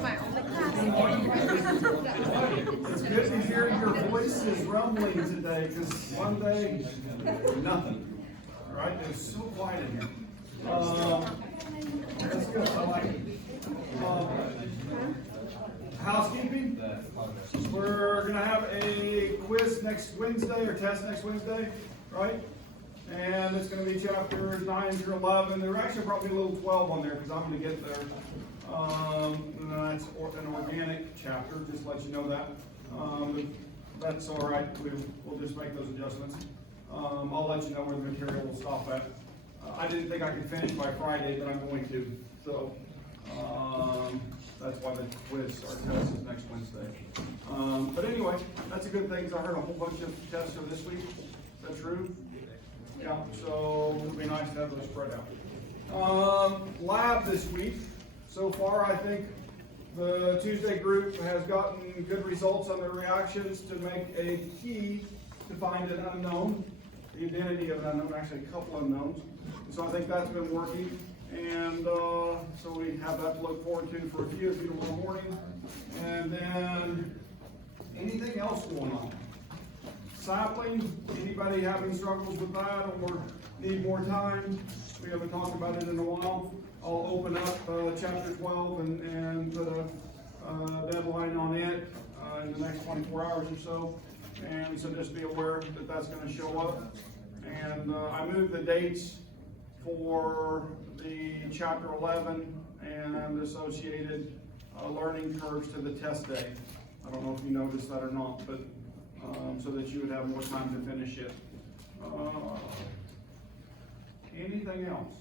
my only class. It's good to hear your voices rumbling today, because one day, nothing. All right, it was so quiet in here. That's good, I like it. Housekeeping, we're gonna have a quiz next Wednesday, or test next Wednesday, right? And it's gonna be chapters 9 through 11. There are actually probably a little 12 on there, because I'm gonna get there. And that's an organic chapter, just to let you know that. That's all right, we'll just make those adjustments. I'll let you know where the material will stop at. I didn't think I could finish by Friday, but I'm going to. So that's why the quiz or test is next Wednesday. But anyway, that's a good thing, because I heard a whole bunch of tests for this week. Is that true? Yeah, so it'd be nice to have those spread out. Lab this week. So far, I think the Tuesday group has gotten good results on their reactions to make a key to find an unknown, the identity of an unknown, actually a couple unknowns. So I think that's been working. And so we have that to look forward to for a few of you tomorrow morning. And then anything else going on? Sapling, anybody having struggles with that or need more time? We haven't talked about it in a while. I'll open up chapter 12 and put a deadline on it in the next 24 hours or so. And so just be aware that that's going to show up. And I moved the dates for the chapter 11 and associated learning curves to the test day. I don't know if you noticed that or not, but so that you would have more time to finish it. Anything else?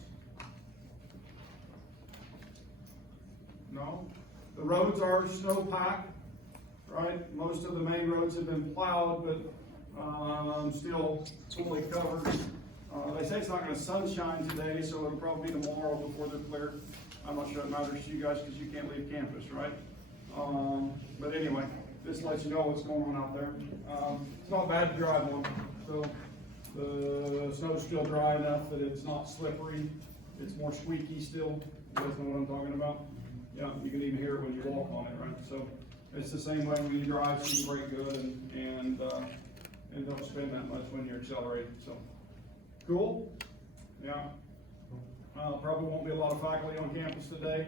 No? The roads are snow packed, right? Most of the main roads have been plowed, but still fully covered. They say it's not going to sunshine today, so it'll probably be tomorrow before they're cleared. I'm not sure it matters to you guys because you can't leave campus, right? But anyway, just to let you know what's going on out there. It's not bad to drive on, so the snow's still dry enough that it's not slippery. It's more squeaky still. You guys know what I'm talking about? Yeah, you can even hear it when you walk on it, right? So it's the same way when you drive, so you brake good and don't spin that much when you're accelerating. So cool? Yeah. Probably won't be a lot of faculty on campus today.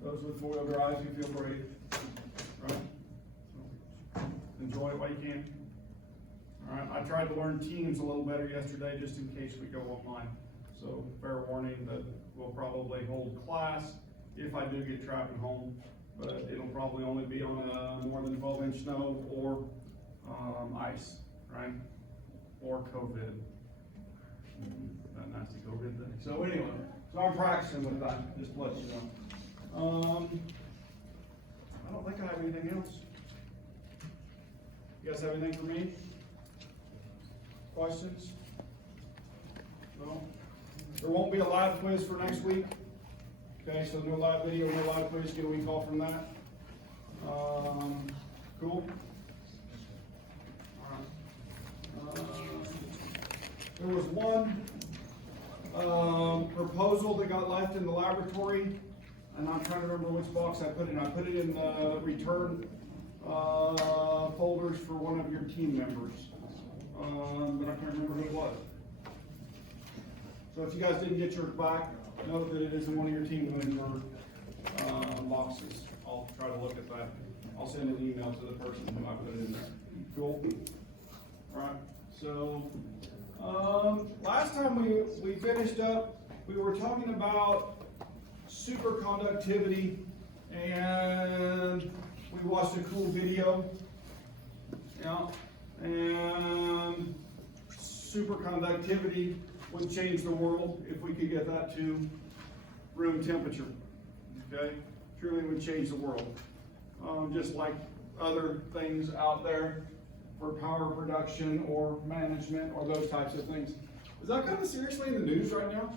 Those with four-wheel drives, you feel brave, right? So enjoy it while you can. All right, I tried to learn Teams a little better yesterday just in case we go online. So fair warning that we'll probably hold class if I do get trapped at home, but it'll probably only be on more than 12-inch snow or ice, right? Or COVID. That nasty COVID thing. So anyway, so I'm practicing with that, just to let you know. I don't think I have anything else. You guys have anything for me? Questions? No? There won't be a live quiz for next week. Okay, so no live video, no live quiz, get a week off from that. Cool? Alright. There was one proposal that got left in the laboratory, and I'm trying to remember which box I put it in. I put it in the return folders for one of your team members, but I can't remember who it was. So if you guys didn't get yours back, note that it is in one of your team member boxes. I'll try to look at that. I'll send an email to the person who I put it in there. Cool? All right, so last time we finished up, we were talking about superconductivity, and we watched a cool video. Yeah, and superconductivity would change the world if we could get that to room temperature. Okay, truly would change the world. Just like other things out there for power production or management or those types of things. Is that kind of seriously in the news right now?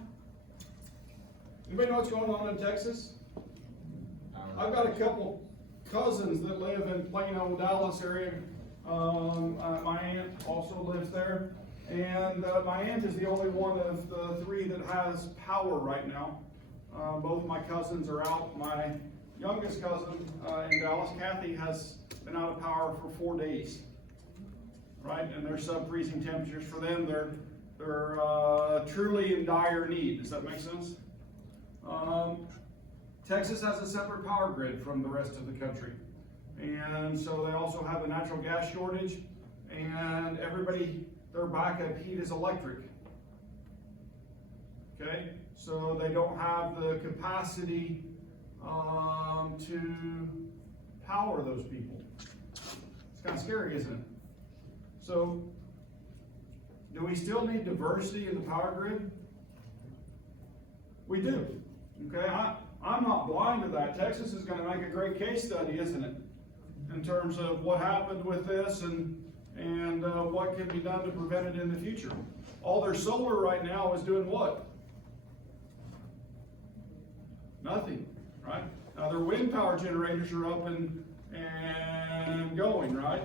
Anybody know what's going on in Texas? I've got a couple cousins that live in Plano, Dallas area. My aunt also lives there. And my aunt is the only one of the three that has power right now. Both my cousins are out. My youngest cousin in Dallas, Kathy, has been out of power for 4 days, right? And they're sub-freezing temperatures for them. They're truly in dire need. Does that make sense? Texas has a separate power grid from the rest of the country. And so they also have a natural gas shortage, and everybody, their backup heat is electric. Okay? So they don't have the capacity to power those people. It's kind of scary, isn't it? So, do we still need diversity in the power grid? We do. Okay, I'm not blind to that. Texas is going to make a great case study, isn't it? In terms of what happened with this and what can be done to prevent it in the future. All their solar right now is doing what? Nothing, right? Now their wind power generators are up and going, right?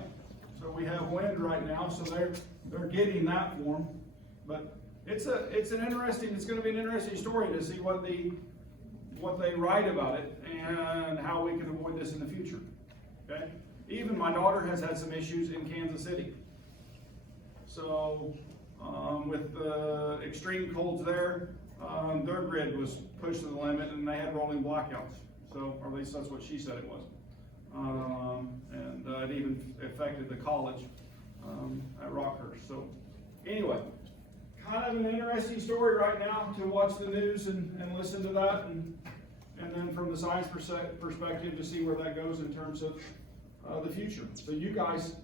So we have wind right now, so they're getting that form. But it's going to be an interesting story to see what they write about it and how we can avoid this in the future. Okay? Even my daughter has had some issues in Kansas City. So with the extreme colds there, their grid was pushed to the limit and they had rolling blackouts. So, or at least that's what she said it was. And it even affected the college at Rockhurst. So anyway, kind of an interesting story right now to watch the news and listen to that, and then from the science perspective to see where that goes in terms of the future. So you guys,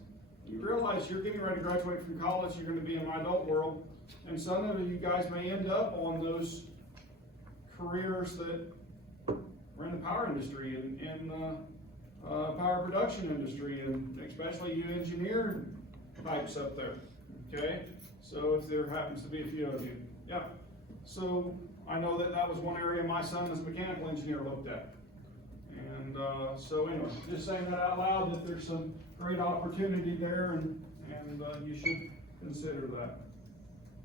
you realize you're getting ready to graduate from college, you're going to be in my adult world, and some of you guys may end up on those careers that are in the power industry and in the power production industry, and especially you engineer types up there. Okay, so if there happens to be a few of you, yeah. So I know that was one area my son as a mechanical engineer looked at. And so anyway, just saying that out loud, that there's some great opportunity there, and you should consider that.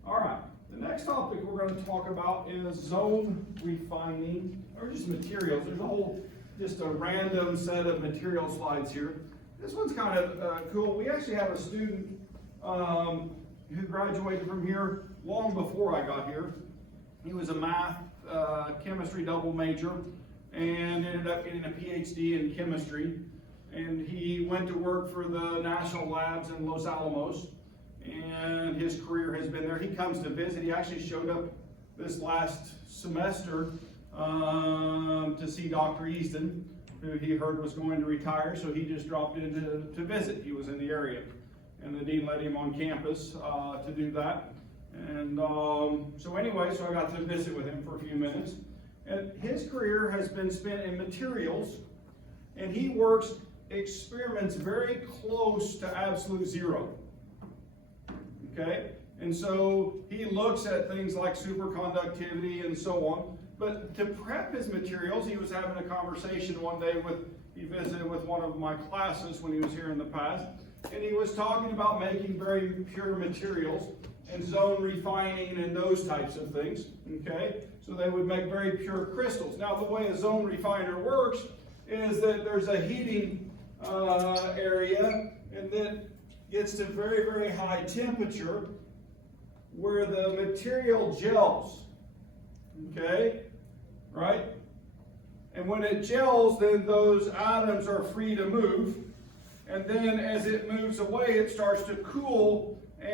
All right, the next topic we're going to talk about is zone refining, or just materials. There's just a random set of material slides here. This one's kind of cool. We actually have a student who graduated from here long before I got here. He was a math, chemistry double major, and ended up getting a PhD in chemistry. And he went to work for the national labs in Los Alamos, and his career has been there. He comes to visit. He actually showed up this last semester to see Dr. Easton, who he heard was going to retire, so he just dropped in to visit. He was in the area, and the dean let him on campus to do that. And so anyway, so I got to visit with him for a few minutes. And his career has been spent in materials, and he works experiments very close to absolute zero. Okay? And so he looks at things like superconductivity and so on. But to prep his materials, he was having a conversation one day he visited with one of my classes when he was here in the past, and he was talking about making very pure materials and zone refining and those types of things. Okay? So they would make very pure crystals. Now the way a zone refiner works is that there's a heating area, and then gets to very, very high temperature where the material gels. Okay? Right? And when it gels, then those atoms are free to move. And then as it moves away, it starts to cool, and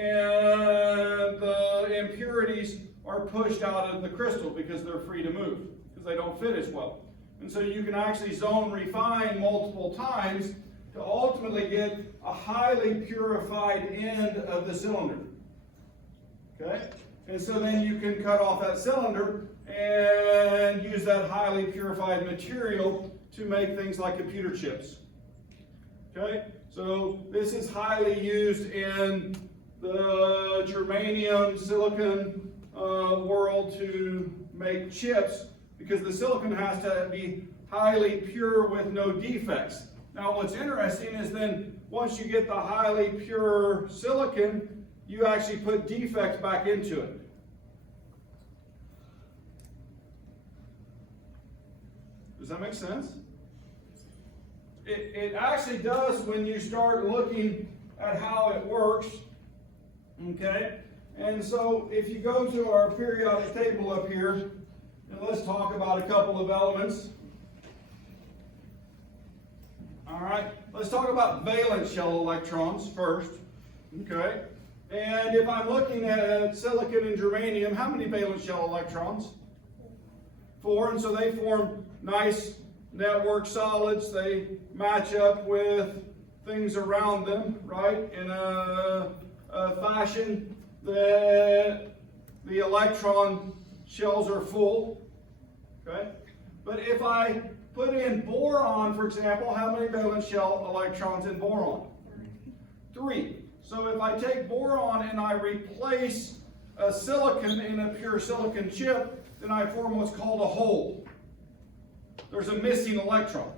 the impurities are pushed out of the crystal because they're free to move, because they don't fit as well. And so you can actually zone refine multiple times to ultimately get a highly purified end of the cylinder. Okay? And so then you can cut off that cylinder and use that highly purified material to make things like computer chips. Okay? So this is highly used in the germanium silicon world to make chips, because the silicon has to be highly pure with no defects. Now what's interesting is then once you get the highly pure silicon, you actually put defects back into it. Does that make sense? it actually does when you start looking at how it works. Okay? And so if you go to our periodic table up here, and let's talk about a couple of elements. All right, let's talk about valence shell electrons first. Okay? And if I'm looking at silicon and germanium, how many valence shell electrons? 4, and so they form nice network solids. They match up with things around them, right, in a fashion that the electron shells are full. Okay? But if I put in boron, for example, how many valence shell electrons in boron? 3. So if I take boron and I replace a silicon in a pure silicon chip, then I form what's called a hole. There's a missing electron.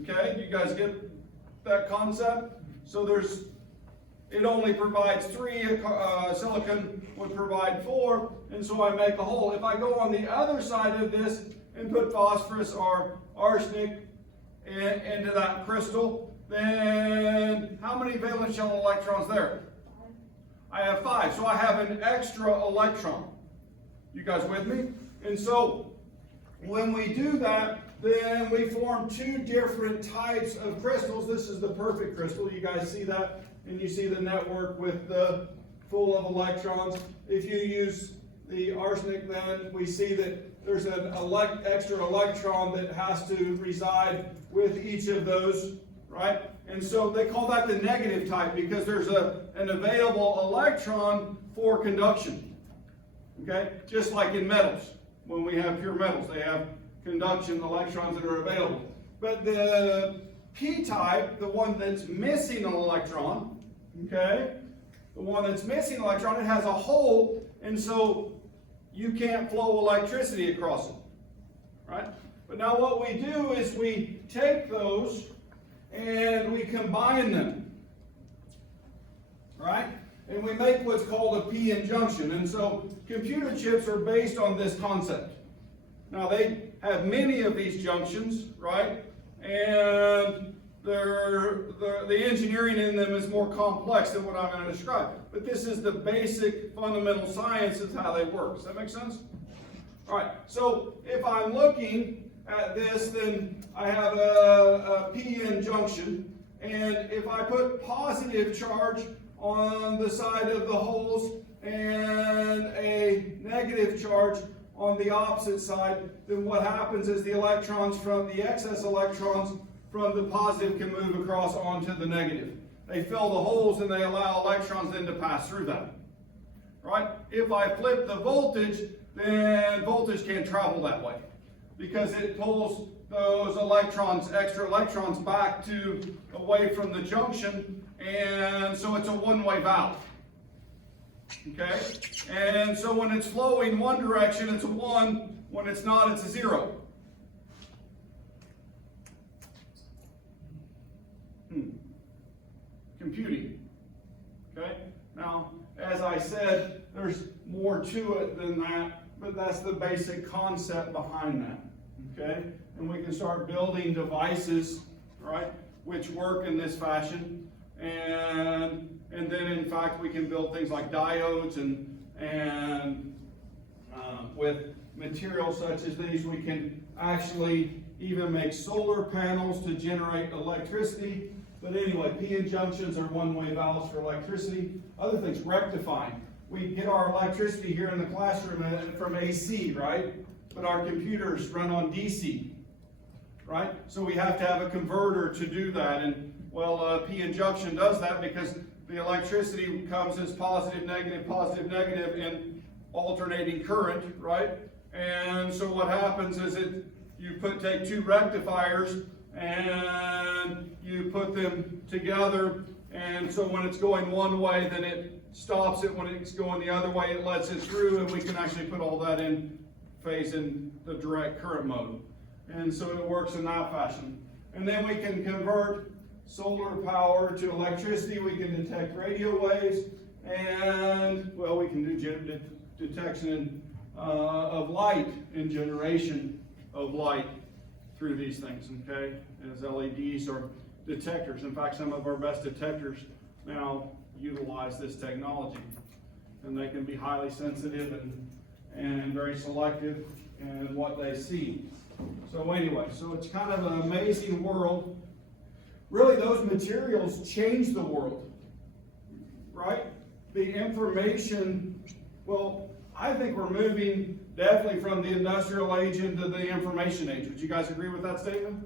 Okay, you guys get that concept? So it only provides 3, silicon would provide 4, and so I make a hole. If I go on the other side of this and put phosphorus or arsenic into that crystal, then how many valence shell electrons there? I have 5, so I have an extra electron. You guys with me? And so when we do that, then we form 2 different types of crystals. This is the perfect crystal. You guys see that? And you see the network with the full of electrons. If you use the arsenic, then we see that there's an extra electron that has to reside with each of those, right? And so they call that the negative type because there's an available electron for conduction. Okay? Just like in metals. When we have pure metals, they have conduction electrons that are available. But the p-type, the one that's missing an electron, okay? The one that's missing an electron, it has a hole, and so you can't flow electricity across it, right? But now what we do is we take those and we combine them, right? And we make what's called a p-n junction. And so computer chips are based on this concept. Now they have many of these junctions, right? And the engineering in them is more complex than what I'm going to describe. But this is the basic fundamental science of how they work. Does that make sense? All right, so if I'm looking at this, then I have a p-n junction. And if I put positive charge on the side of the holes and a negative charge on the opposite side, then what happens is the excess electrons from the positive can move across onto the negative. They fill the holes and they allow electrons then to pass through that. Right? If I flip the voltage, then voltage can't travel that way because it pulls those extra electrons back away from the junction, and so it's a one-way valve. Okay? And so when it's flowing one direction, it's a 1. When it's not, it's a 0. Computing. Okay? Now, as I said, there's more to it than that, but that's the basic concept behind that. Okay? And we can start building devices, right, which work in this fashion. And then, in fact, we can build things like diodes and with materials such as these, we can actually even make solar panels to generate electricity. But anyway, p-n junctions are one-way valves for electricity. Other things, rectifying. We get our electricity here in the classroom from AC, right? But our computers run on DC, right? So we have to have a converter to do that. And well, p-n junction does that because the electricity comes as positive, negative in alternating current, right? And so what happens is you take 2 rectifiers and you put them together, and so when it's going one way, then it stops it. When it's going the other way, it lets it through, and we can actually put all that in phase in the direct current mode. And so it works in that fashion. And then we can convert solar power to electricity. We can detect radio waves, and well, we can do detection of light and generation of light through these things, okay, as LEDs or detectors. In fact, some of our best detectors now utilize this technology, and they can be highly sensitive and very selective in what they see. So anyway, so it's kind of an amazing world. Really, those materials change the world, right? The information, well, I think we're moving definitely from the industrial age into the information age. Would you guys agree with that statement?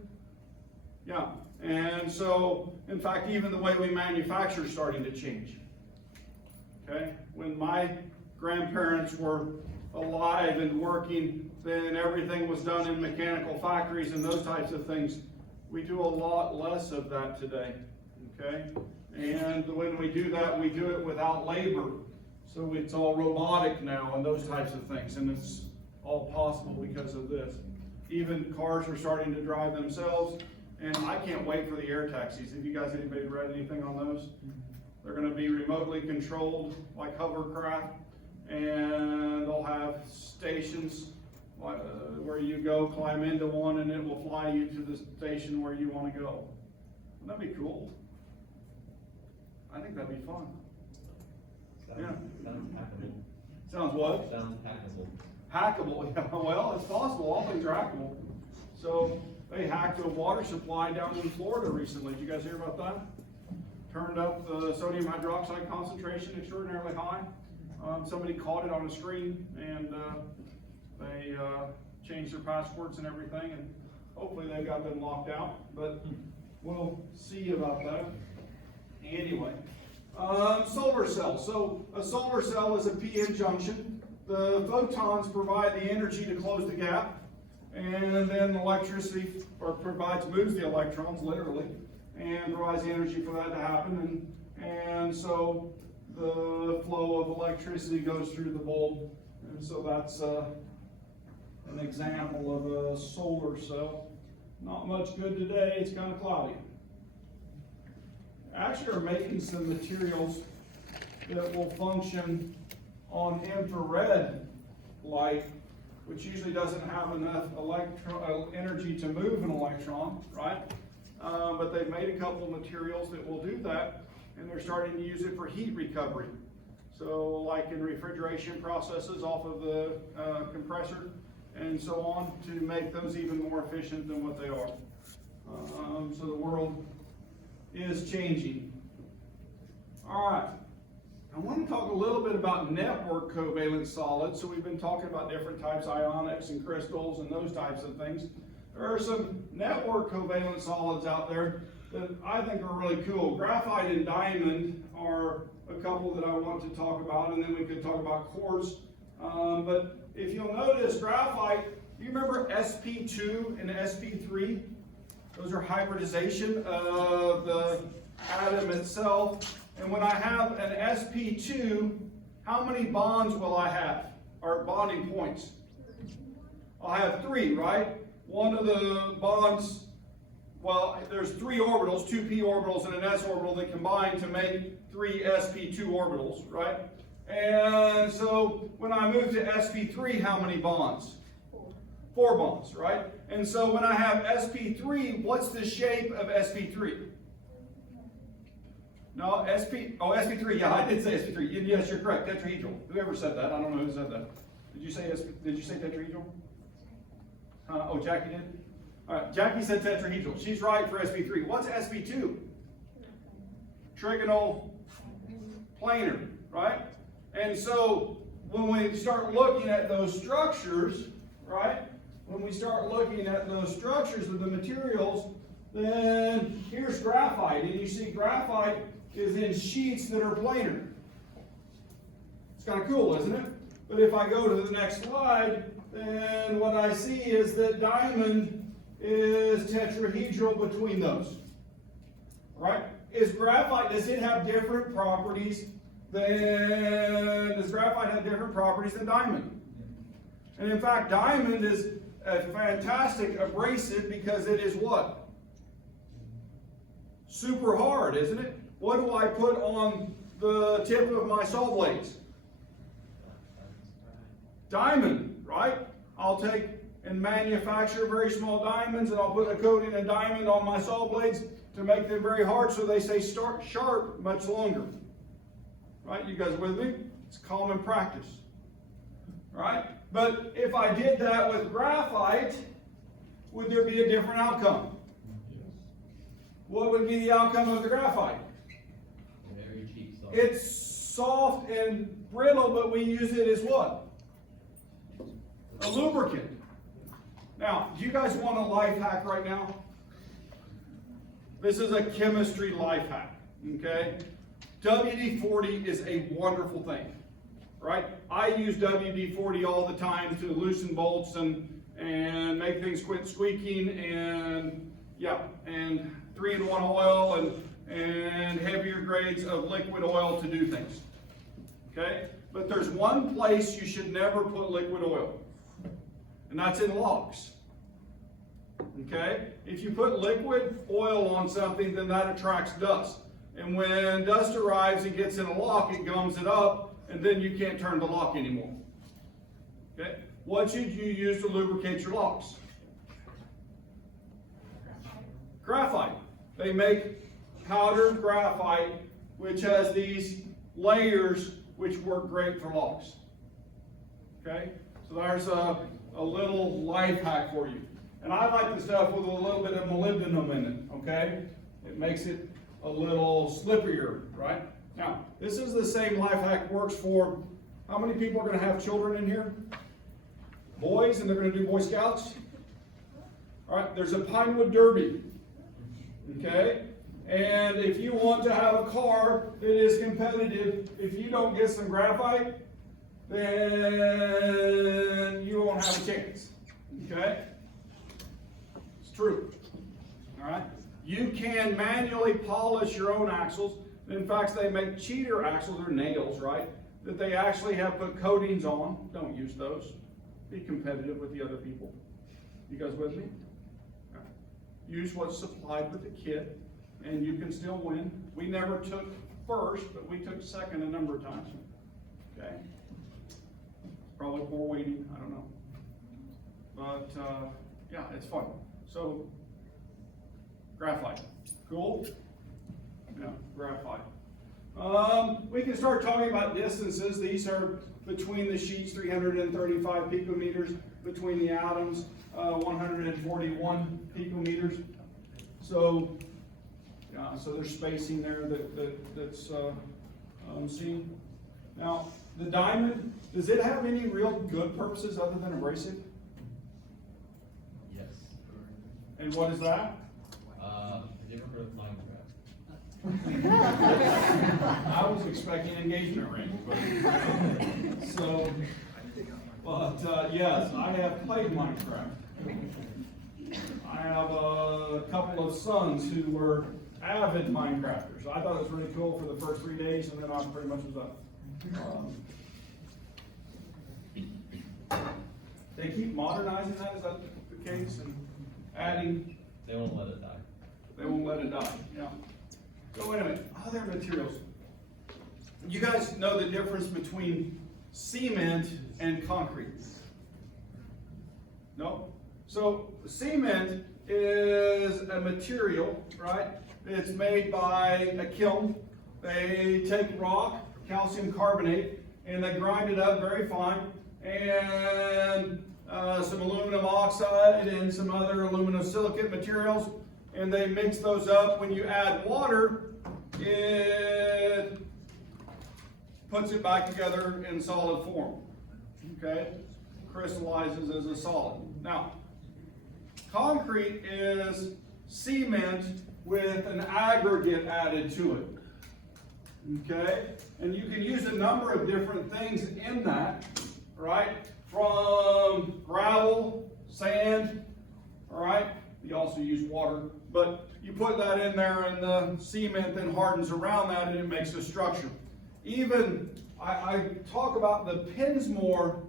Yeah. And so, in fact, even the way we manufacture is starting to change. Okay? When my grandparents were alive and working, then everything was done in mechanical factories and those types of things. We do a lot less of that today. Okay? And when we do that, we do it without labor. So it's all robotic now and those types of things. And it's all possible because of this. Even cars are starting to drive themselves. And I can't wait for the air taxis. Have you guys, anybody read anything on those? They're going to be remotely controlled like hovercraft. And they'll have stations where you go, climb into one, and it will fly you to the station where you want to go. Wouldn't that be cool? I think that'd be fun. Sounds hackable. Sounds what? Sounds hackable. Hackable, yeah. Well, it's possible. All things are hackable. So they hacked a water supply down in Florida recently. Did you guys hear about that? Turned up the sodium hydroxide concentration extraordinarily high. Somebody caught it on a screen, and they changed their passwords and everything, and hopefully they got them locked out. But we'll see about that. Anyway, solar cell. So a solar cell is a p-n junction. The photons provide the energy to close the gap, and then electricity moves the electrons literally, and provides the energy for that to happen. And so the flow of electricity goes through the bulb, and so that's an example of a solar cell. Not much good today. It's kind of cloudy. Actually are making some materials that will function on infrared light, which usually doesn't have enough energy to move an electron, right? But they've made a couple of materials that will do that, and they're starting to use it for heat recovery. So like in refrigeration processes off of the compressor and so on, to make those even more efficient than what they are. So the world is changing. All right, I want to talk a little bit about network covalent solids. So we've been talking about different types, ionics and crystals and those types of things. There are some network covalent solids out there that I think are really cool. Graphite and diamond are a couple that I want to talk about, and then we could talk about quartz. But if you'll notice, graphite, you remember sp2 and sp3? Those are hybridization of the atom itself. And when I have an sp2, how many bonds will I have? Or bonding points? I'll have 3, right? One of the bonds, well, there's 3 orbitals, 2p orbitals and an s orbital that combine to make 3 sp2 orbitals, right? And so when I move to sp3, how many bonds? 4 bonds, right? And so when I have sp3, what's the shape of sp3? No, sp3, yeah, I did say sp3. Yes, you're correct, tetrahedral. Whoever said that, I don't know who said that. Did you say tetrahedral? Oh, Jackie did? All right, Jackie said tetrahedral. She's right for sp3. What's sp2? Trigonal planar, right? And so when we start looking at those structures, right? When we start looking at those structures of the materials, then here's graphite. And you see graphite is in sheets that are planar. It's kind of cool, isn't it? But if I go to the next slide, then what I see is that diamond is tetrahedral between those. Right? Is graphite, does it have different properties does graphite have different properties than diamond? And in fact, diamond is a fantastic abrasive because it is what? Super hard, isn't it? What do I put on the tip of my saw blades? Diamond, right? I'll take and manufacture very small diamonds, and I'll put a coating of diamond on my saw blades to make them very hard so they stay sharp much longer. Right, you guys with me? It's common practice. Right? But if I did that with graphite, would there be a different outcome? What would be the outcome of the graphite? Very cheap stuff. It's soft and brittle, but we use it as what? A lubricant. Now, do you guys want a life hack right now? This is a chemistry life hack, okay? WD-40 is a wonderful thing, right? I use WD-40 all the time to loosen bolts and make things quit squeaking, and yeah, and 3-in-1 oil and heavier grades of liquid oil to do things, okay? But there's one place you should never put liquid oil, and that's in locks. Okay? If you put liquid oil on something, then that attracts dust. And when dust arrives and gets in a lock, it gums it up, and then you can't turn the lock anymore. Okay? What should you use to lubricate your locks? Graphite. They make powdered graphite, which has these layers which work great for locks. Okay? So there's a little life hack for you. And I like the stuff with a little bit of molybdenum in it, okay? It makes it a little slipperier, right? Now, this is the same life hack works for, how many people are going to have children in here? Boys, and they're going to do Boy Scouts? All right, there's a Pinewood Derby, okay? And if you want to have a car that is competitive, if you don't get some graphite, then you won't have a chance, okay? True. All right. You can manually polish your own axles. In fact, they make cheater axles, they're nails, right? That they actually have put coatings on. Don't use those. Be competitive with the other people. You guys with me? All right. Use what's supplied with the kit, and you can still win. We never took first, but we took second a number of times. Okay. Probably poor waiting. I don't know. But yeah, it's fun. So, graphite, cool? Yeah, graphite. We can start talking about distances. These are between the sheets, 335 picometers, between the atoms, 141 picometers. So, yeah, so there's spacing there that's seen. Now, the diamond, does it have any real good purposes other than abrasive? And what is that? Have you ever heard of Minecraft? I was expecting an engagement ring. But yes, I have played Minecraft. I have a couple of sons who were avid Minecrafters. I thought it was really cool for the first 3 days, and then I pretty much was up. They keep modernizing that, is that the case? And adding. They won't let it die. They won't let it die. Yeah. So wait a minute. Other materials. You guys know the difference between cement and concrete? No? So cement is a material, right? It's made by a kiln. They take rock, calcium carbonate, and they grind it up very fine. And some aluminum oxide and some other aluminum silicate materials, and they mix those up. When you add water, it puts it back together in solid form. Okay? Crystallizes as a solid. Now, concrete is cement with an aggregate added to it. Okay? And you can use a number of different things in that, right? From gravel, sand, all right? You also use water, but you put that in there and the cement then hardens around that and it makes a structure. Even, I talk about the Pinsmore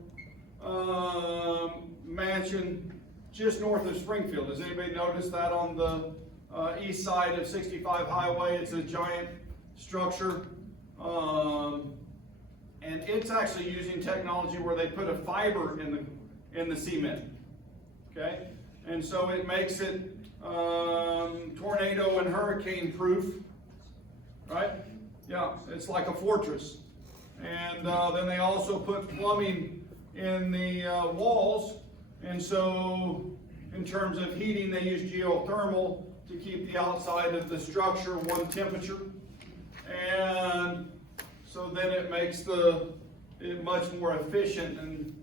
mansion just north of Springfield. Has anybody noticed that on the east side of 65 Highway? It's a giant structure. And it's actually using technology where they put a fiber in the cement. okay? And so it makes it tornado and hurricane proof, right? Yeah, it's like a fortress. And then they also put plumbing in the walls, and so in terms of heating, they use geothermal to keep the outside of the structure one temperature. And so then it makes it much more efficient. And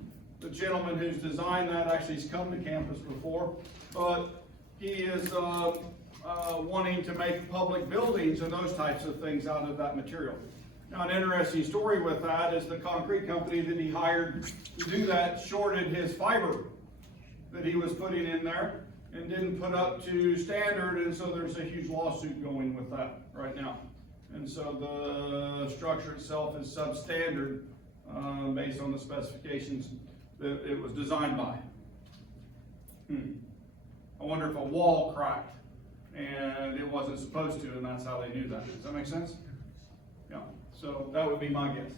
the gentleman who's designed that actually has come to campus before, but he is wanting to make public buildings and those types of things out of that material. Now, an interesting story with that is the concrete company that he hired to do that shorted his fiber that he was putting in there and didn't put up to standard, and so there's a huge lawsuit going with that right now. And so the structure itself is substandard based on the specifications that it was designed by. I wonder if a wall cracked and it wasn't supposed to, and that's how they knew that. Does that make sense? Yeah. So that would be my guess.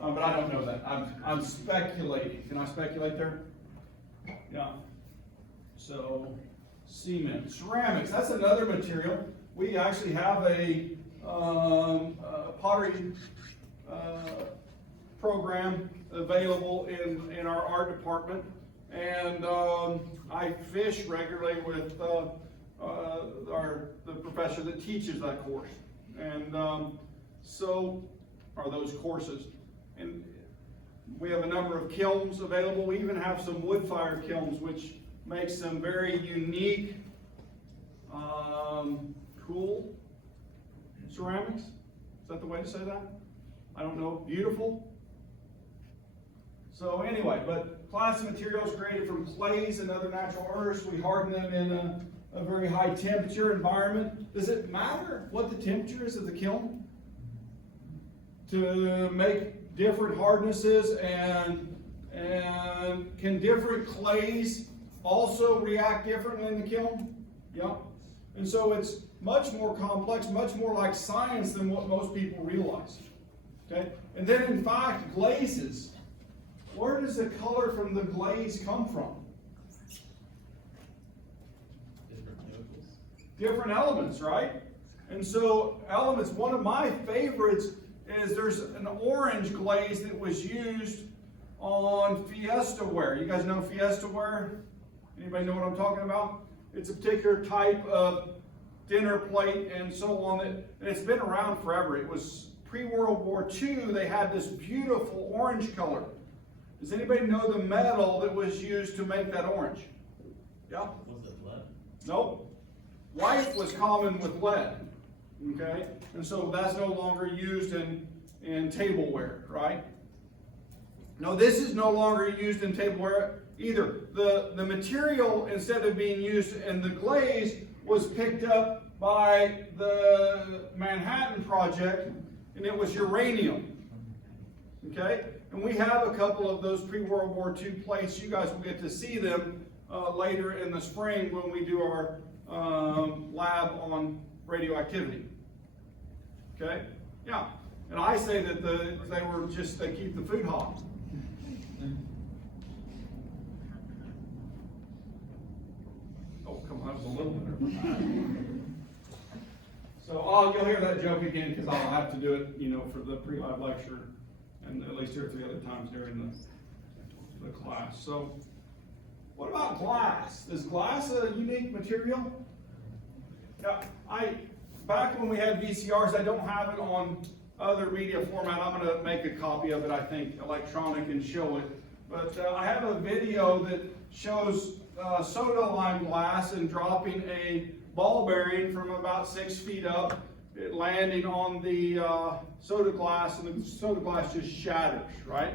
But I don't know that. I'm speculating. Can I speculate there? Yeah. So cement, ceramics. That's another material. We actually have a pottery program available in our art department, and I fish regularly with the professor that teaches that course, and so are those courses. And we have a number of kilns available. We even have some wood fire kilns, which makes some very unique, cool ceramics. Is that the way to say that? I don't know. Beautiful. So anyway, but plastic materials created from clays and other natural earths, we harden them in a very high temperature environment. Does it matter what the temperature is of the kiln to make different hardnesses, and can different clays also react differently in the kiln? Yeah. And so it's much more complex, much more like science than what most people realize. Okay? And then in fact, glazes. Where does the color from the glaze come from? Different chemicals. Different elements, right? And so elements, one of my favorites is there's an orange glaze that was used on Fiesta ware. You guys know Fiesta ware? Anybody know what I'm talking about? It's a particular type of dinner plate and so on, and it's been around forever. It was pre-World War II. They had this beautiful orange color. Does anybody know the metal that was used to make that orange? Yeah? Was it lead? Nope. White was common with lead. Okay? And so that's no longer used in tableware, right? No, this is no longer used in tableware either. The material, instead of being used in the glaze, was picked up by the Manhattan Project, and it was uranium. Okay? And we have a couple of those pre-World War II plates. You guys will get to see them later in the spring when we do our lab on radioactivity. Okay? Yeah. And I say that they keep the food hot. Oh, come on, that was a little bit. So you'll hear that joke again because I'll have to do it, for the pre-lab lecture, and at least 2 or 3 other times during the class. So, what about glass? Is glass a unique material? Yeah, back when we had VCRs, I don't have it on other media format. I'm going to make a copy of it, I think, electronic, and show it. But I have a video that shows soda lime glass and dropping a ball bearing from about 6 feet up, it landing on the soda glass, and the soda glass just shatters, right?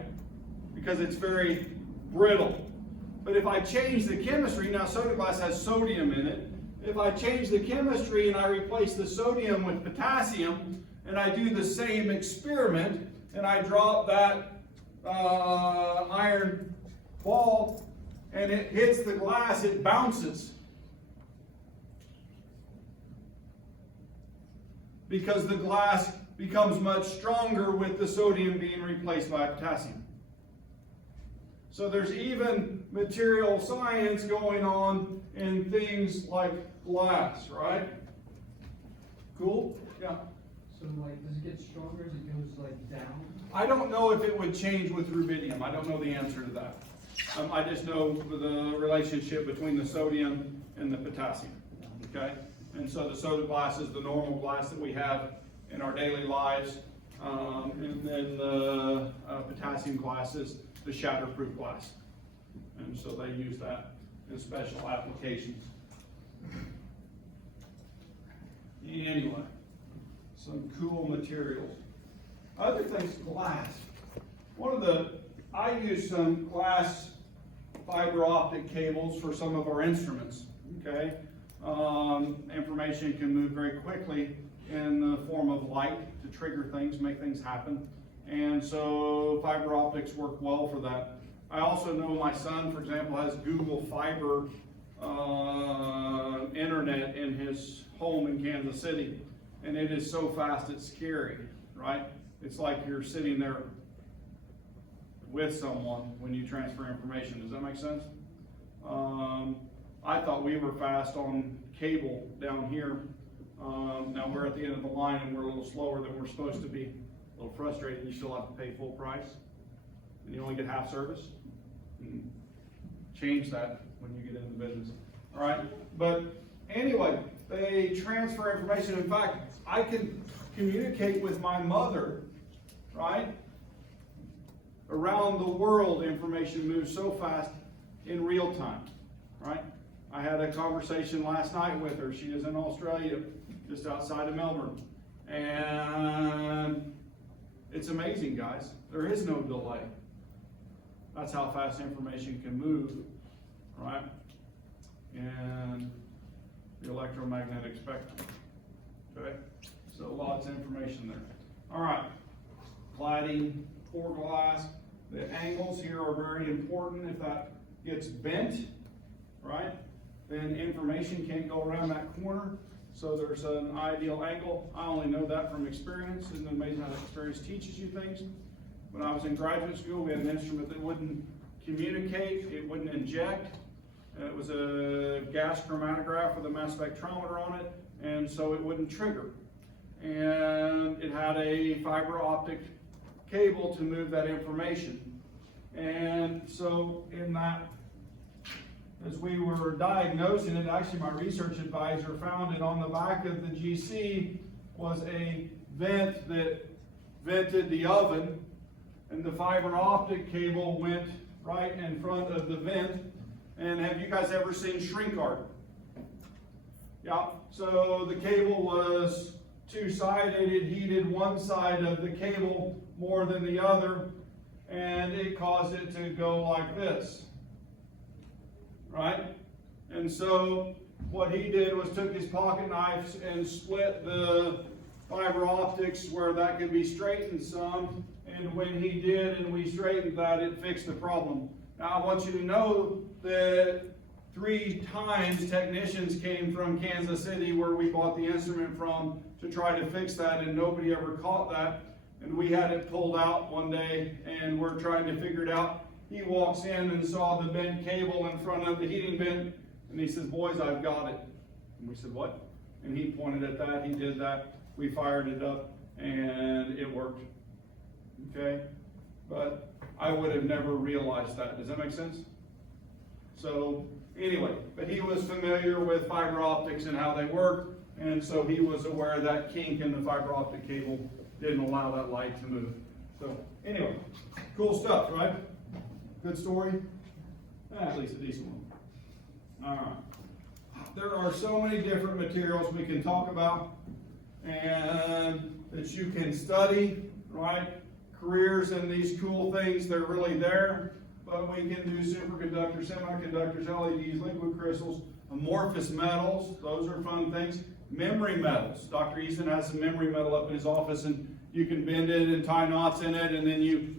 Because it's very brittle. But if I change the chemistry, now soda glass has sodium in it. If I change the chemistry and I replace the sodium with potassium, and I do the same experiment, and I drop that iron ball, and it hits the glass, it bounces. Because the glass becomes much stronger with the sodium being replaced by potassium. So there's even material science going on in things like glass, right? Cool? Yeah. So like, does it get stronger as it goes like down? I don't know if it would change with rubidium. I don't know the answer to that. I just know the relationship between the sodium and the potassium, okay? And so the soda glass is the normal glass that we have in our daily lives, and then the potassium glass is the shatterproof glass. And so they use that in special applications. Anyway, some cool materials. Other things, glass. I use some glass fiber optic cables for some of our instruments, okay? Information can move very quickly in the form of light to trigger things, make things happen. And so fiber optics work well for that. I also know my son, for example, has Google Fiber internet in his home in Kansas City. And it is so fast, it's scary, right? It's like you're sitting there with someone when you transfer information. Does that make sense? I thought we were fast on cable down here. Now we're at the end of the line and we're a little slower than we're supposed to be. A little frustrating. You still have to pay full price and you only get half service. Change that when you get into the business. All right, but anyway, they transfer information. In fact, I can communicate with my mother, right? Around the world, information moves so fast in real time, right? I had a conversation last night with her. She is in Australia, just outside of Melbourne. And it's amazing, guys. There is no delay. That's how fast information can move, right? And the electromagnetic spectrum, okay? So lots of information there. All right, cladding, pour glass. The angles here are very important. If that gets bent, right, then information can't go around that corner. So there's an ideal angle. I only know that from experience. Isn't it amazing how experience teaches you things? When I was in graduate school, we had an instrument that wouldn't communicate, it wouldn't inject. It was a gas chromatograph with a mass spectrometer on it, and so it wouldn't trigger. And it had a fiber optic cable to move that information. And so in that, as we were diagnosing it, actually my research advisor found it on the back of the GC was a vent that vented the oven, and the fiber optic cable went right in front of the vent. And have you guys ever seen shrink art? Yeah, so the cable was two-sided. It heated one side of the cable more than the other, and it caused it to go like this, right? And so what he did was took his pocket knives and split the fiber optics where that could be straightened some, and when he did and we straightened that, it fixed the problem. Now I want you to know that 3 times technicians came from Kansas City, where we bought the instrument from, to try to fix that, and nobody ever caught that. And we had it pulled out one day, and we're trying to figure it out. He walks in and saw the bent cable in front of the heating vent, and he says, "Boys, I've got it." And we said, "What?" And he pointed at that, he did that, we fired it up, and it worked. Okay? But I would have never realized that. Does that make sense? So anyway, but he was familiar with fiber optics and how they work, and so he was aware that kink in the fiber optic cable didn't allow that light to move. So anyway, cool stuff, right? Good story? At least a decent one. All right. There are so many different materials we can talk about and that you can study, right? Careers in these cool things, they're really there, but we can do superconductors, semiconductors, LEDs, liquid crystals, amorphous metals, those are fun things. Memory metals. Dr. Easton has some memory metal up in his office, and you can bend it and tie knots in it, and then you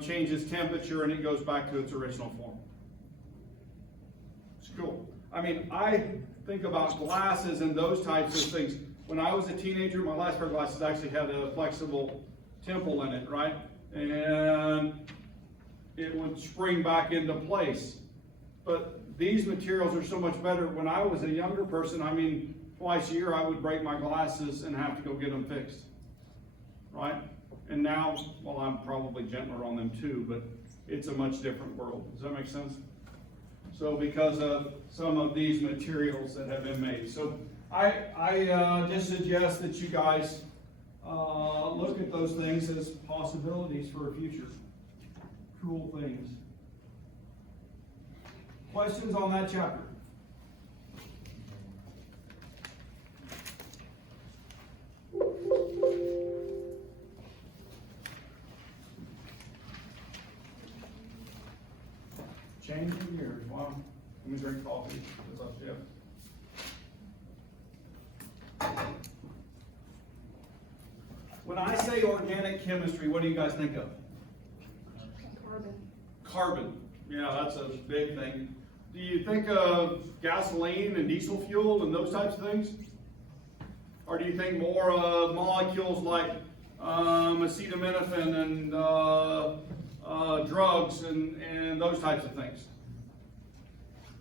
change its temperature and it goes back to its original form. It's cool. I mean, I think about glasses and those types of things. When I was a teenager, my last pair of glasses actually had a flexible temple in it, right? And it would spring back into place. But these materials are so much better. When I was a younger person, I mean, twice a year I would break my glasses and have to go get them fixed, right? And now, well, I'm probably gentler on them too, but it's a much different world. Does that make sense? So because of some of these materials that have been made. So I just suggest that you guys look at those things as possibilities for a future. Cool things. Questions on that chapter? Changing gears. Wow. Let me drink coffee. What's up, Jeff? When I say organic chemistry, what do you guys think of? Carbon. Carbon. Yeah, that's a big thing. Do you think of gasoline and diesel fuel and those types of things? Or do you think more of molecules like acetaminophen and drugs and those types of things?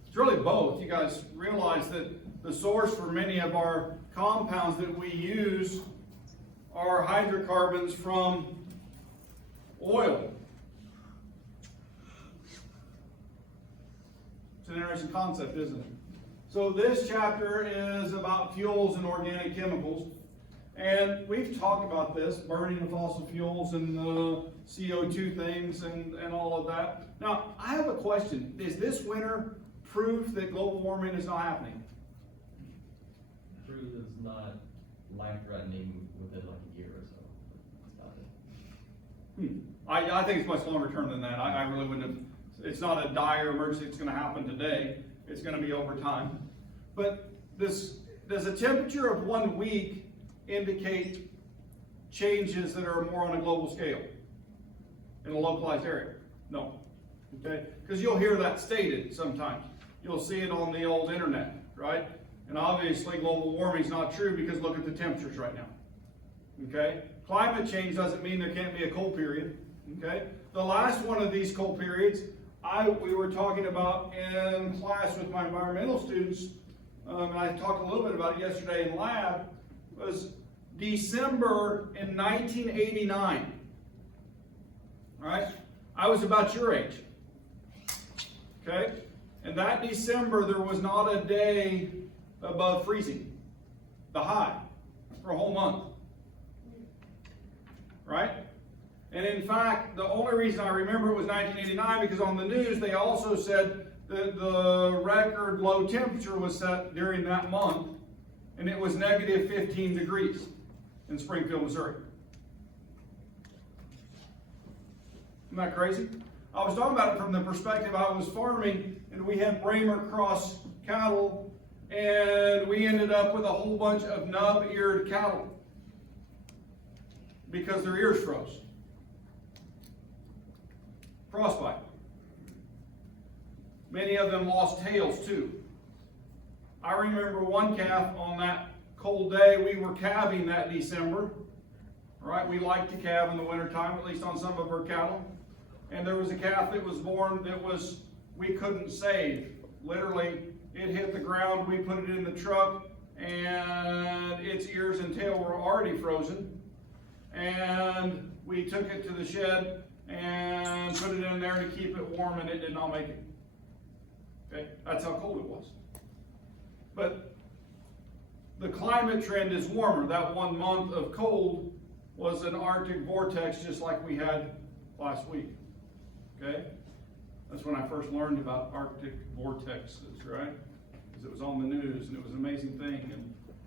It's really both. You guys realize that the source for many of our compounds that we use are hydrocarbons from oil. It's an interesting concept, isn't it? So this chapter is about fuels and organic chemicals. And we've talked about this, burning the fossil fuels and the CO2 things and all of that. Now, I have a question. Is this winter proof that global warming is not happening? Proof is not life-threatening within like a year or so. That's about it. I think it's much longer term than that. I really wouldn't have, it's not a dire emergency that's going to happen today. It's going to be over time. But does a temperature of 1 week indicate changes that are more on a global scale in a localized area? No. Okay? Because you'll hear that stated sometimes. You'll see it on the old internet, right? And obviously global warming is not true because look at the temperatures right now. Okay? Climate change doesn't mean there can't be a cold period. Okay? The last one of these cold periods we were talking about in class with my environmental students, and I talked a little bit about it yesterday in lab, was December in 1989. All right? I was about your age. Okay? And that December, there was not a day above freezing, the high, for a whole month. Right? And in fact, the only reason I remember it was 1989 because on the news they also said that the record low temperature was set during that month, and it was negative 15 degrees in Springfield, Missouri. Isn't that crazy? I was talking about it from the perspective I was farming, and we had Bramer cross cattle, and we ended up with a whole bunch of nub-eared cattle because their ears froze. Frostbite. Many of them lost tails too. I remember one calf on that cold day, we were calving that December. Right? We like to calve in the wintertime, at least on some of our cattle. And there was a calf that was born that we couldn't save. Literally, it hit the ground, we put it in the truck, and its ears and tail were already frozen. And we took it to the shed and put it in there to keep it warm, and it did not make it. Okay? That's how cold it was. But the climate trend is warmer. That 1 month of cold was an Arctic vortex just like we had last week. Okay? That's when I first learned about Arctic vortexes, right? Because it was on the news, and it was an amazing thing.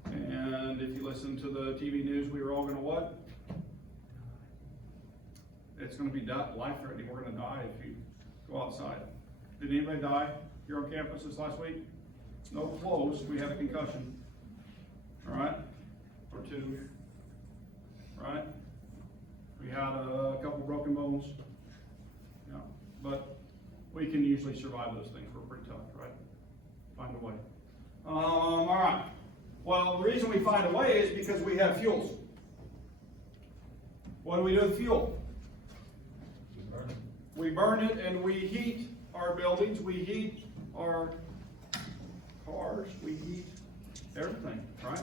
And if you listen to the TV news, we were all going to what? It's going to be life-threatening. We're going to die if you go outside. Did anybody die here on campus this last week? No close. We had a concussion. All right? Or two. Right? We had a couple broken bones. Yeah. But we can usually survive those things. We're pretty tough, right? Find a way. All right. Well, the reason we find a way is because we have fuels. What do we do with fuel? We burn it and we heat our buildings, we heat our cars, we heat everything, right?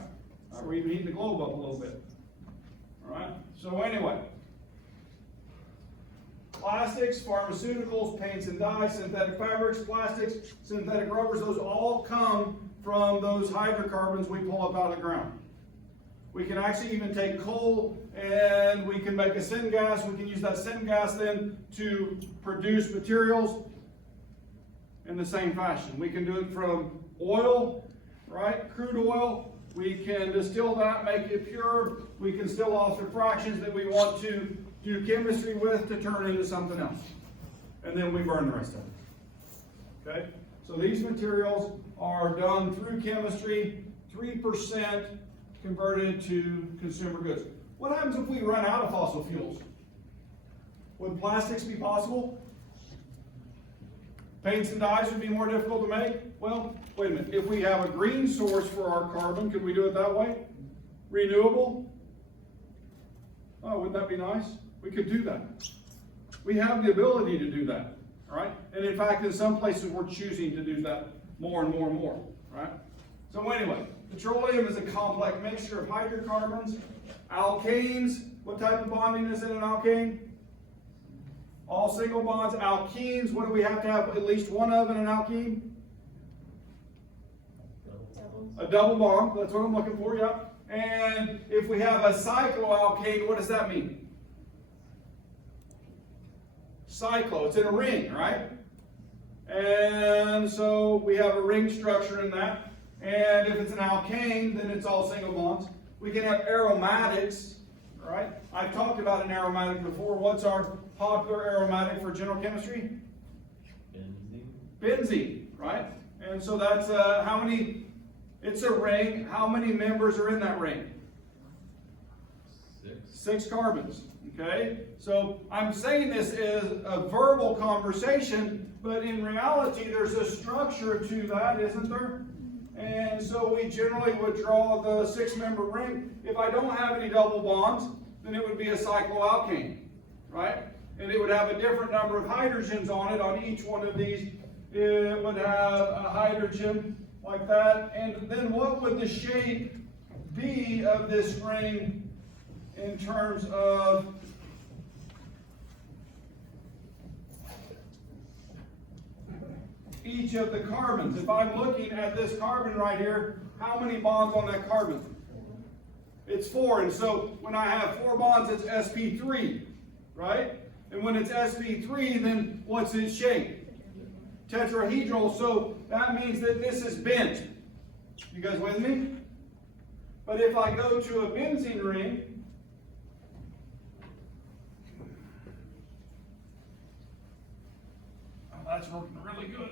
We're even heating the globe up a little bit. Alright, so anyway. Plastics, pharmaceuticals, paints and dyes, synthetic fabrics, plastics, synthetic rubbers, those all come from those hydrocarbons we pull up out of the ground. We can actually even take coal and we can make a syngas. We can use that syngas then to produce materials in the same fashion. We can do it from oil, right? Crude oil. We can distill that, make it pure. We can still off the fractions that we want to do chemistry with to turn into something else. And then we burn the rest of it. Okay? So these materials are done through chemistry, 3% converted to consumer goods. What happens if we run out of fossil fuels? Would plastics be possible? Paints and dyes would be more difficult to make? Well, wait a minute. If we have a green source for our carbon, could we do it that way? Renewable? Oh, wouldn't that be nice? We could do that. We have the ability to do that, right? And in fact, in some places, we're choosing to do that more and more and more, right? So anyway, petroleum is a complex mixture of hydrocarbons, alkanes. What type of bonding is in an alkane? All single bonds. Alkenes, what do we have to have at least one of in an alkene? A double bond, that's what I'm looking for, yeah. And if we have a cycloalkane, what does that mean? Cyclo, it's in a ring, right? And so we have a ring structure in that. And if it's an alkane, then it's all single bonds. We can have aromatics, right? I've talked about an aromatic before. What's our popular aromatic for general chemistry? Benzene. Benzene, right? And so that's how many, it's a ring. How many members are in that ring? 6 carbons, okay? So I'm saying this is a verbal conversation, but in reality there's a structure to that, isn't there? And so we generally would draw the 6-member ring. If I don't have any double bonds, then it would be a cycloalkane, right? And it would have a different number of hydrogens on it. On each one of these, it would have a hydrogen like that. And then what would the shape be of this ring in terms of each of the carbons? If I'm looking at this carbon right here, how many bonds on that carbon? It's 4. And so when I have 4 bonds, it's sp3, right? And when it's sp3, then what's its shape? Tetrahedral. So that means that this is bent. You guys with me? But if I go to a benzene ring, oh, that's working really good.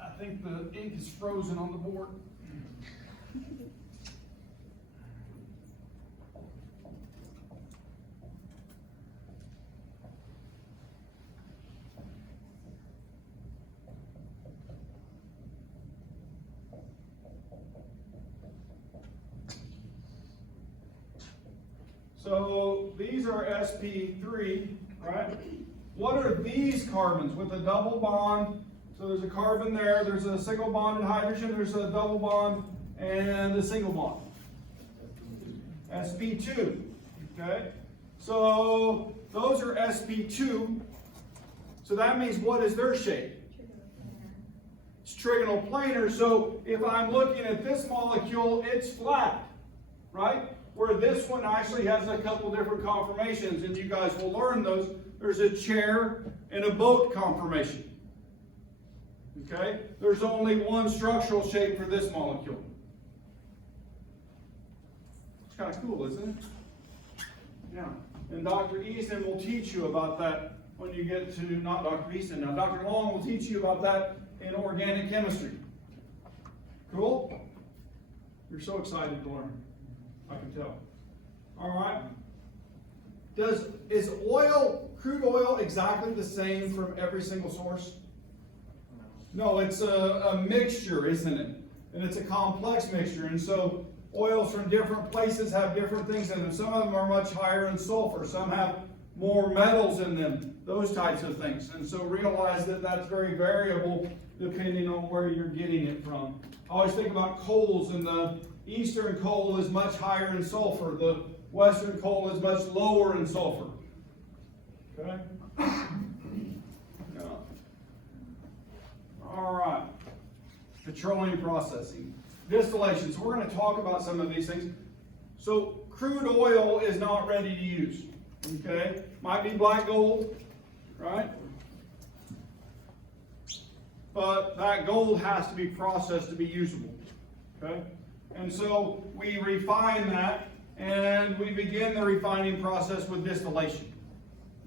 I think the ink is frozen on the board. So these are sp3, right? What are these carbons with a double bond? So there's a carbon there, there's a single bonded hydrogen, there's a double bond, and a single bond. sp2, okay? So those are sp2. So that means what is their shape? It's trigonal planar. So if I'm looking at this molecule, it's flat, right? Where this one actually has a couple different conformations, and you guys will learn those. There's a chair and a boat conformation. Okay? There's only one structural shape for this molecule. It's kind of cool, isn't it? Yeah. And Dr. Easton will teach you about that when you get to, not Dr. Easton, now Dr. Long will teach you about that in organic chemistry. Cool? You're so excited to learn. I can tell. All right. Is crude oil exactly the same from every single source? No, it's a mixture, isn't it? And it's a complex mixture. And so oils from different places have different things in them. Some of them are much higher in sulfur. Some have more metals in them, those types of things. And so realize that that's very variable depending on where you're getting it from. I always think about coals, and the eastern coal is much higher in sulfur. The western coal is much lower in sulfur. Okay? Yeah. All right. Petroleum processing. Distillation. So we're going to talk about some of these things. So crude oil is not ready to use. Okay? Might be black gold, right? But that gold has to be processed to be usable. Okay? And so we refine that, and we begin the refining process with distillation.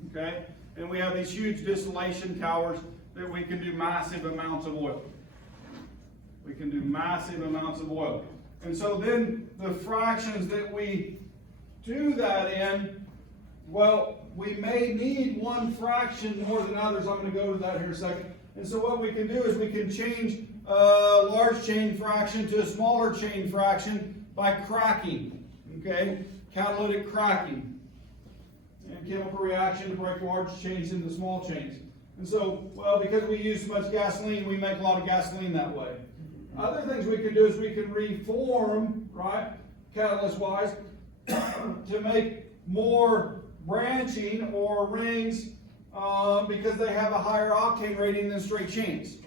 Okay? And we have these huge distillation towers that we can do massive amounts of oil. We can do massive amounts of oil. And so then the fractions that we do that in, well, we may need one fraction more than others. I'm going to go to that here in a second. And so what we can do is we can change a large chain fraction to a smaller chain fraction by cracking. Okay? Catalytic cracking. And chemical reaction to break large chains into small chains. And so, well, because we use so much gasoline, we make a lot of gasoline that way. Other things we can do is we can reform, right, catalyst-wise, to make more branching or rings because they have a higher octane rating than straight chains.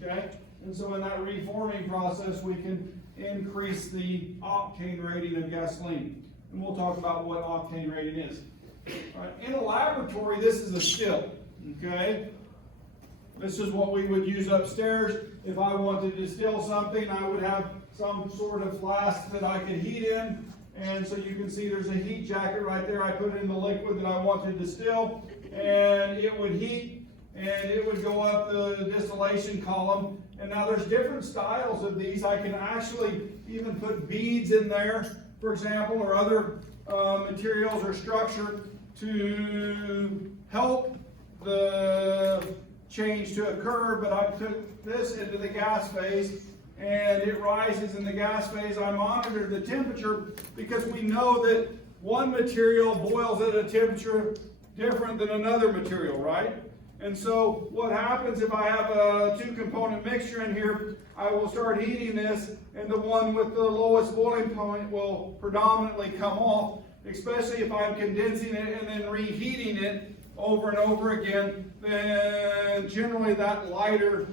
Okay? And so in that reforming process, we can increase the octane rating of gasoline. And we'll talk about what octane rating is. All right. In a laboratory, this is a still. Okay? This is what we would use upstairs. If I wanted to distill something, I would have some sort of flask that I could heat in. And so you can see there's a heat jacket right there. I put in the liquid that I want to distill, and it would heat, and it would go up the distillation column. And now there's different styles of these. I can actually even put beads in there, for example, or other materials or structure to help the change to occur. But I put this into the gas phase, and it rises in the gas phase. I monitor the temperature because we know that one material boils at a temperature different than another material, right? And so what happens if I have a two-component mixture in here, I will start heating this, and the one with the lowest boiling point will predominantly come off, especially if I'm condensing it and then reheating it over and over again. Then generally that lighter,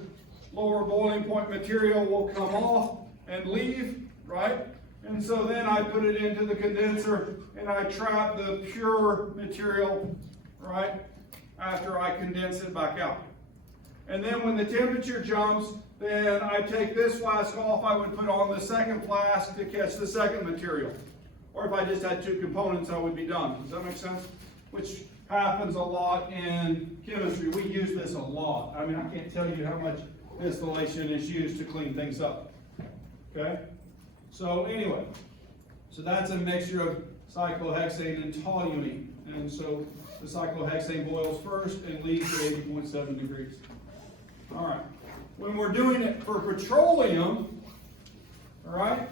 lower boiling point material will come off and leave, right? And so then I put it into the condenser and I trap the pure material, right, after I condense it back out. And then when the temperature jumps, then I take this flask off. I would put on the second flask to catch the second material. Or if I just had two components, I would be done. Does that make sense? Which happens a lot in chemistry. We use this a lot. I mean, I can't tell you how much distillation is used to clean things up. Okay? So anyway, so that's a mixture of cyclohexane and toluene. And so the cyclohexane boils first and leaves at 80.7 degrees. All right. When we're doing it for petroleum, all right,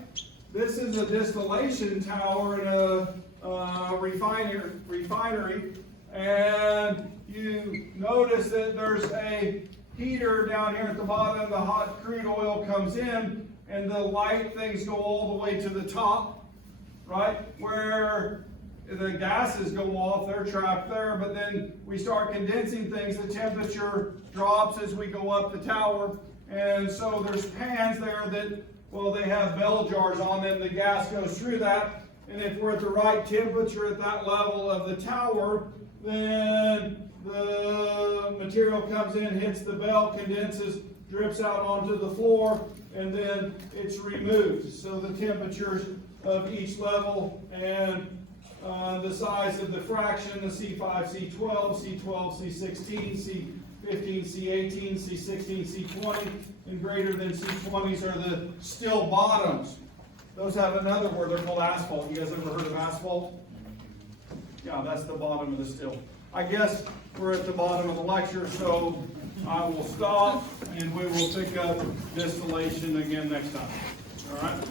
this is a distillation tower in a refinery, and you notice that there's a heater down here at the bottom. The hot crude oil comes in, and the light things go all the way to the top, right, where the gases go off. They're trapped there, but then we start condensing things. The temperature drops as we go up the tower, and so there's pans there that, well, they have bell jars on them. The gas goes through that, and if we're at the right temperature at that level of the tower, then the material comes in, hits the bell, condenses, drips out onto the floor, and then it's removed. So the temperatures of each level and the size of the fraction, the C5, C12, C12, C16, C15, C18, C16, C20, and greater than C20s are the still bottoms. Those have another word, they're called asphalt. You guys ever heard of asphalt? Yeah, that's the bottom of the still. I guess we're at the bottom of the lecture, so I will stop and we will pick up distillation again next time. All right?